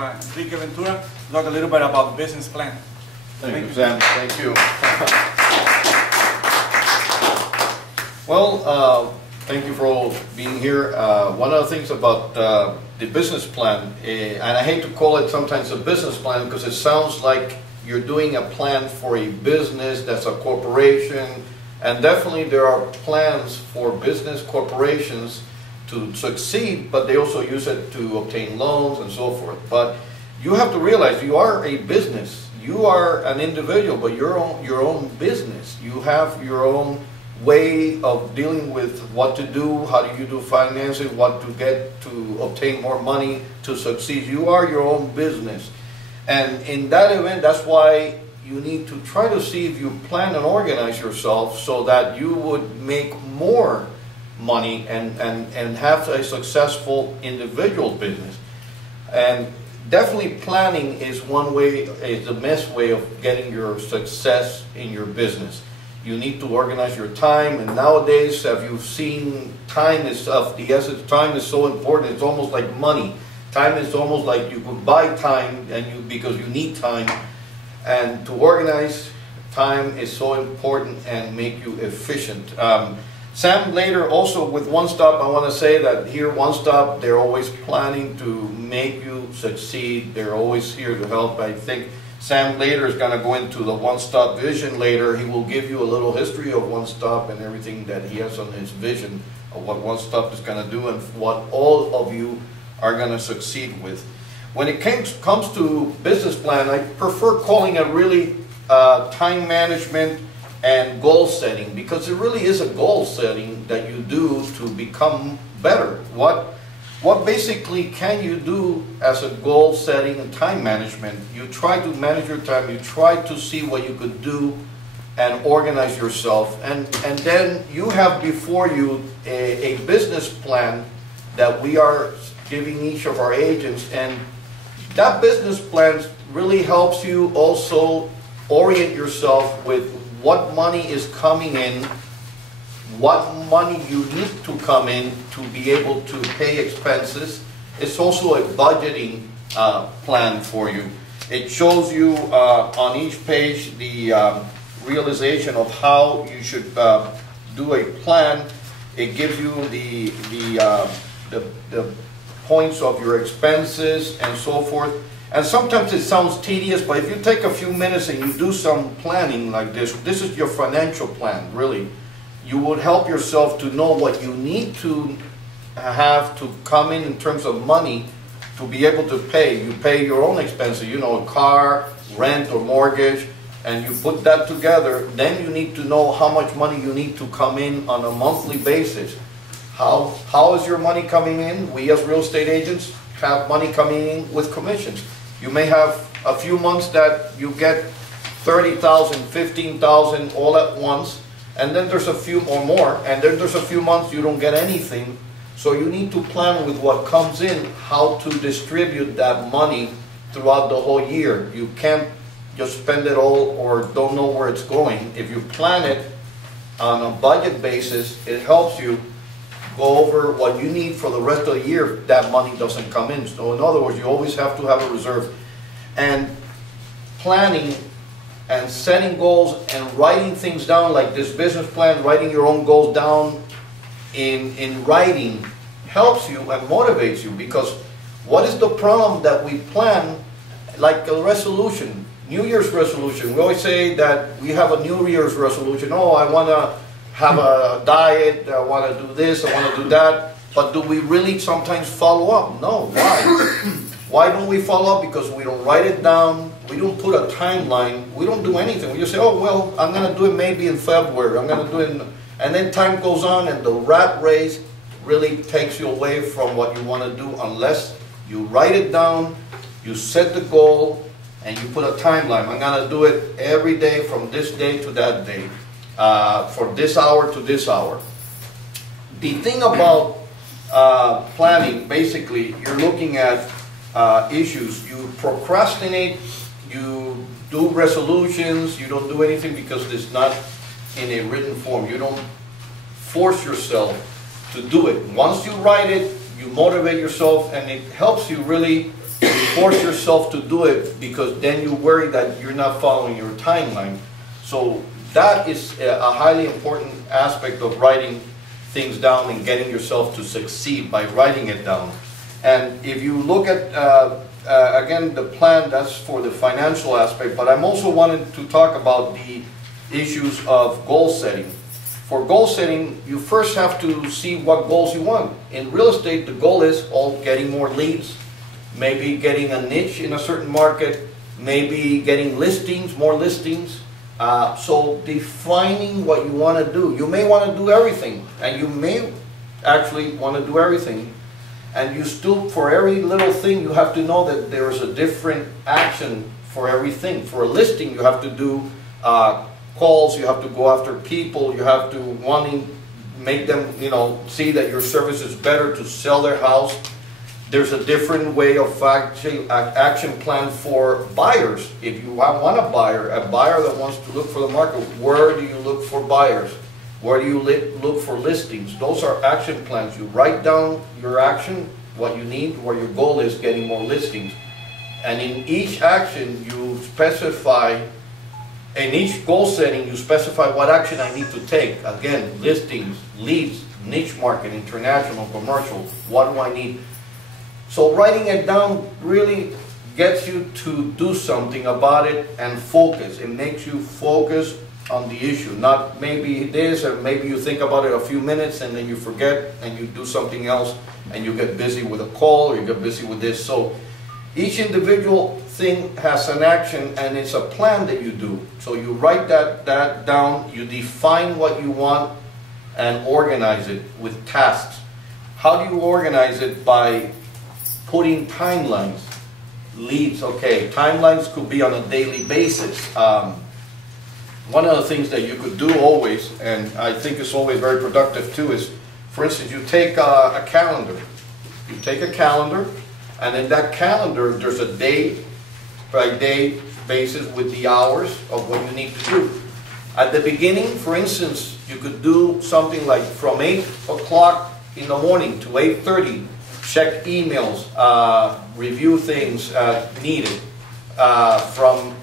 Ventura, talk a little bit about the business plan. Thank you, Sam. Thank you. Well, thank you for all being here. One of the things about the business plan, and I hate to call it sometimes a business plan because it sounds like you're doing a plan for a business that's a corporation, and definitely there are plans for business corporations to succeed, but they also use it to obtain loans and so forth. But you have to realize you are a business. You are an individual, but you're your own business. You have your own way of dealing with what to do, how do you do financing, what to get to obtain more money to succeed. You are your own business. And in that event, that's why you need to try to see if you plan and organize yourself so that you would make more money and have a successful individual business. And definitely planning is one way, is the best way of getting your success in your business. You need to organize your time, and nowadays, have you seen, time is of the essence. Time is so important. It's almost like money. Time is almost like you could buy time, and because you need time. And to organize time is so important and make you efficient. Sam later also with One Stop, I want to say that here One Stop, they're always planning to make you succeed. They're always here to help. I think Sam later is going to go into the One Stop vision later. He will give you a little history of One Stop and everything that he has on his vision of what One Stop is going to do and what all of you are going to succeed with. When it comes to business plan, I prefer calling it really time management and goal setting, because it really is a goal setting that you do to become better. What basically can you do as a goal setting and time management? You try to manage your time, you try to see what you could do and organize yourself, and then you have before you a business plan that we are giving each of our agents, and that business plan really helps you also orient yourself with what money is coming in, what money you need to come in to be able to pay expenses. It's also a budgeting plan for you. It shows you on each page the realization of how you should do a plan. It gives you the points of your expenses and so forth. And sometimes it sounds tedious, but if you take a few minutes and you do some planning like this is your financial plan, really. You would help yourself to know what you need to have to come in terms of money to be able to pay. You pay your own expenses, you know, a car, rent or mortgage, and you put that together. Then you need to know how much money you need to come in on a monthly basis. How is your money coming in? We as real estate agents have money coming in with commissions. You may have a few months that you get 30,000, 15,000 all at once, and then there's a few or more, and then there's a few months you don't get anything. So you need to plan with what comes in, how to distribute that money throughout the whole year. You can't just spend it all or don't know where it's going. If you plan it on a budget basis, it helps you go over what you need for the rest of the year if that money doesn't come in. So in other words, you always have to have a reserve. And planning and setting goals and writing things down like this business plan, writing your own goals down in writing helps you and motivates you, because what is the problem that we plan, like a resolution, New Year's resolution. We always say that we have a New Year's resolution. Oh, I want to have a diet, I want to do this, I want to do that. But do we really sometimes follow up? No. Why? Why don't we follow up? Because we don't write it down, we don't put a timeline, we don't do anything. We just say, oh, well, I'm going to do it maybe in February, I'm going to do it, and then time goes on and the rat race really takes you away from what you want to do unless you write it down, you set the goal, and you put a timeline. I'm going to do it every day from this day to that day. For this hour to this hour. The thing about planning, basically, you're looking at issues. You procrastinate, you do resolutions, you don't do anything because it's not in a written form. You don't force yourself to do it. Once you write it, you motivate yourself, and it helps you really you force yourself to do it because then you worry that you're not following your timeline. So that is a highly important aspect of writing things down and getting yourself to succeed by writing it down. And if you look at, again, the plan, that's for the financial aspect, but I'm also wanting to talk about the issues of goal setting. For goal setting, you first have to see what goals you want. In real estate, the goal is getting more leads, maybe getting a niche in a certain market, maybe getting listings, more listings. So defining what you want to do. You may want to do everything, and you may actually want to do everything. And you still, for every little thing, you have to know that there is a different action for everything. For a listing, you have to do calls, you have to go after people, you have to make them, see that your service is better to sell their house. There's a different way of action plan for buyers. If you want a buyer that wants to look for the market, where do you look for buyers? Where do you look for listings? Those are action plans. You write down your action, what you need, where your goal is getting more listings. And in each action, you specify, in each goal setting, you specify what action I need to take. Again, listings, leads, niche market, international, commercial, what do I need? So writing it down really gets you to do something about it and focus. It makes you focus on the issue, not maybe this, or maybe you think about it a few minutes and then you forget and you do something else and you get busy with a call or you get busy with this. So each individual thing has an action and it's a plan that you do. So you write that down, you define what you want and organize it with tasks. How do you organize it? By putting timelines, leads. Okay, timelines could be on a daily basis. One of the things that you could do always, and I think it's always very productive too, is, for instance, you take a calendar. You take a calendar, and in that calendar, there's a day-by-day basis with the hours of what you need to do. At the beginning, for instance, you could do something like from 8 o'clock in the morning to 8:30, check emails, review things needed. From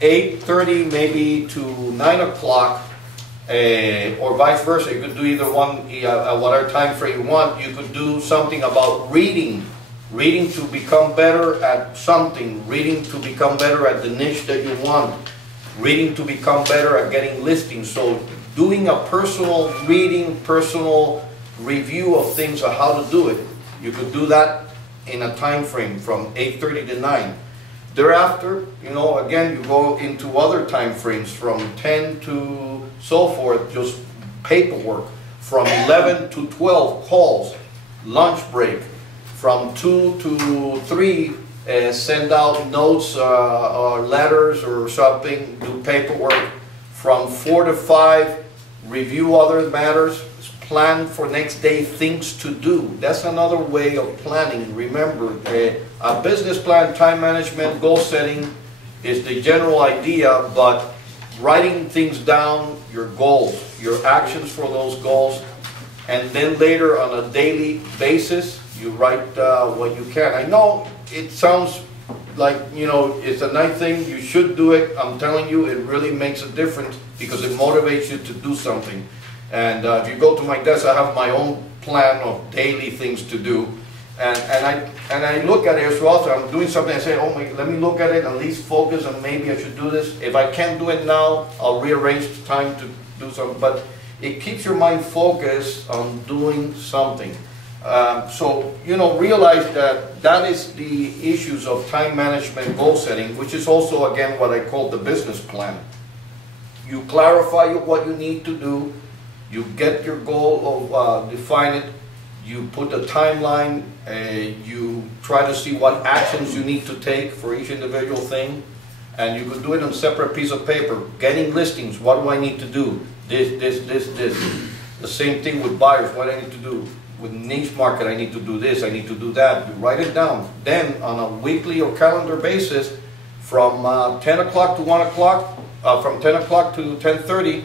8:30 maybe to 9 o'clock, or vice versa. You could do either one, whatever time frame you want. You could do something about reading to become better at something, reading to become better at the niche that you want, reading to become better at getting listings. So doing a personal reading, personal review of things of how to do it. You could do that in a time frame from 8:30 to 9. Thereafter, again, you go into other time frames from 10 to so forth, just paperwork. From 11 to 12, calls, lunch break. From 2 to 3, send out notes or letters or something, do paperwork. From 4 to 5, review other matters. Plan for next day, things to do. That's another way of planning. Remember, a business plan, time management, goal setting is the general idea, but writing things down, your goals, your actions for those goals, and then later on a daily basis, you write what you can. I know it sounds like, it's a nice thing, you should do it. I'm telling you, it really makes a difference because it motivates you to do something. And if you go to my desk, I have my own plan of daily things to do, and I look at it as well. So I'm doing something, I say, oh my, let me look at it, at least focus, and maybe I should do this. If I can't do it now, I'll rearrange the time to do something. But it keeps your mind focused on doing something. So realize that is the issues of time management, goal setting, which is also again what I call the business plan. You clarify what you need to do. You get your goal of define it, you put a timeline, you try to see what actions you need to take for each individual thing, and you could do it on a separate piece of paper. Getting listings, what do I need to do? This. The same thing with buyers, what I need to do. With niche market, I need to do this, I need to do that. You write it down. Then on a weekly or calendar basis, from 10 o'clock to 1 o'clock, from 10 o'clock to 10:30,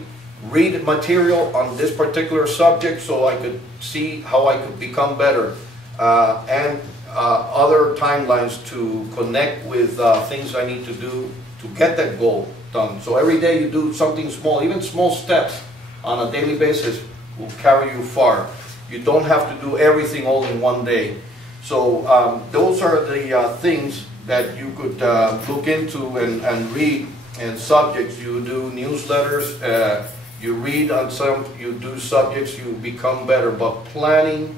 read material on this particular subject so I could see how I could become better. And other timelines to connect with things I need to do to get that goal done. So every day you do something small, even small steps on a daily basis will carry you far. You don't have to do everything all in one day. So those are the things that you could look into and read, and subjects. You do newsletters, you read on some, you do subjects, you become better. But planning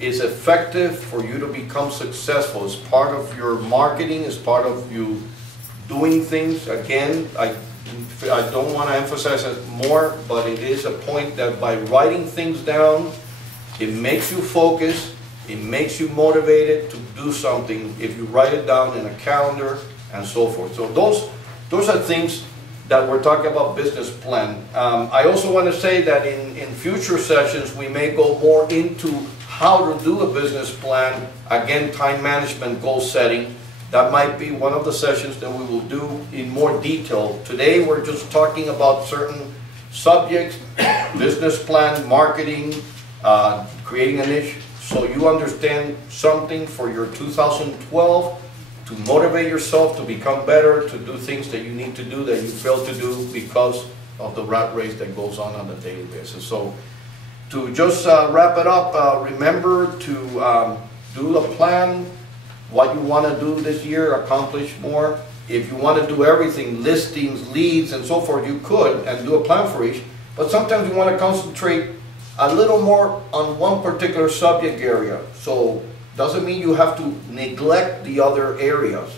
is effective for you to become successful. It's part of your marketing, it's part of you doing things. Again, I don't want to emphasize it more, but it is a point that by writing things down, it makes you focus, it makes you motivated to do something if you write it down in a calendar and so forth. So those are things that we're talking about business plan. I also want to say that in future sessions we may go more into how to do a business plan, again, time management, goal setting. That might be one of the sessions that we will do in more detail. Today we're just talking about certain subjects, business plan, marketing, creating a niche, so you understand something for your 2012 to motivate yourself to become better, to do things that you need to do that you fail to do because of the rat race that goes on a daily basis. So to just wrap it up, remember to do a plan, what you want to do this year, accomplish more. If you want to do everything, listings, leads, and so forth, you could, and do a plan for each. But sometimes you want to concentrate a little more on one particular subject area. So doesn't mean you have to neglect the other areas.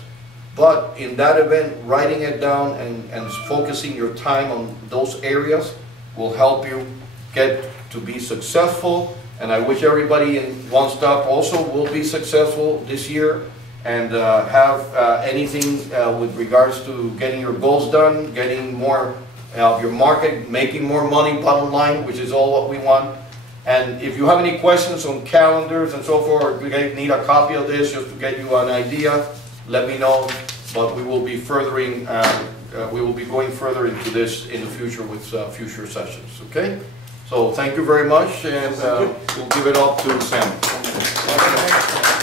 But in that event, writing it down and focusing your time on those areas will help you get to be successful. And I wish everybody in One Stop also will be successful this year and have anything with regards to getting your goals done, getting more of your market, making more money, bottom line, which is all what we want. And if you have any questions on calendars and so forth, you need a copy of this just to get you an idea, let me know. But we will be furthering, we will be going further into this in the future with future sessions. Okay? So thank you very much, and we'll give it up to Sam.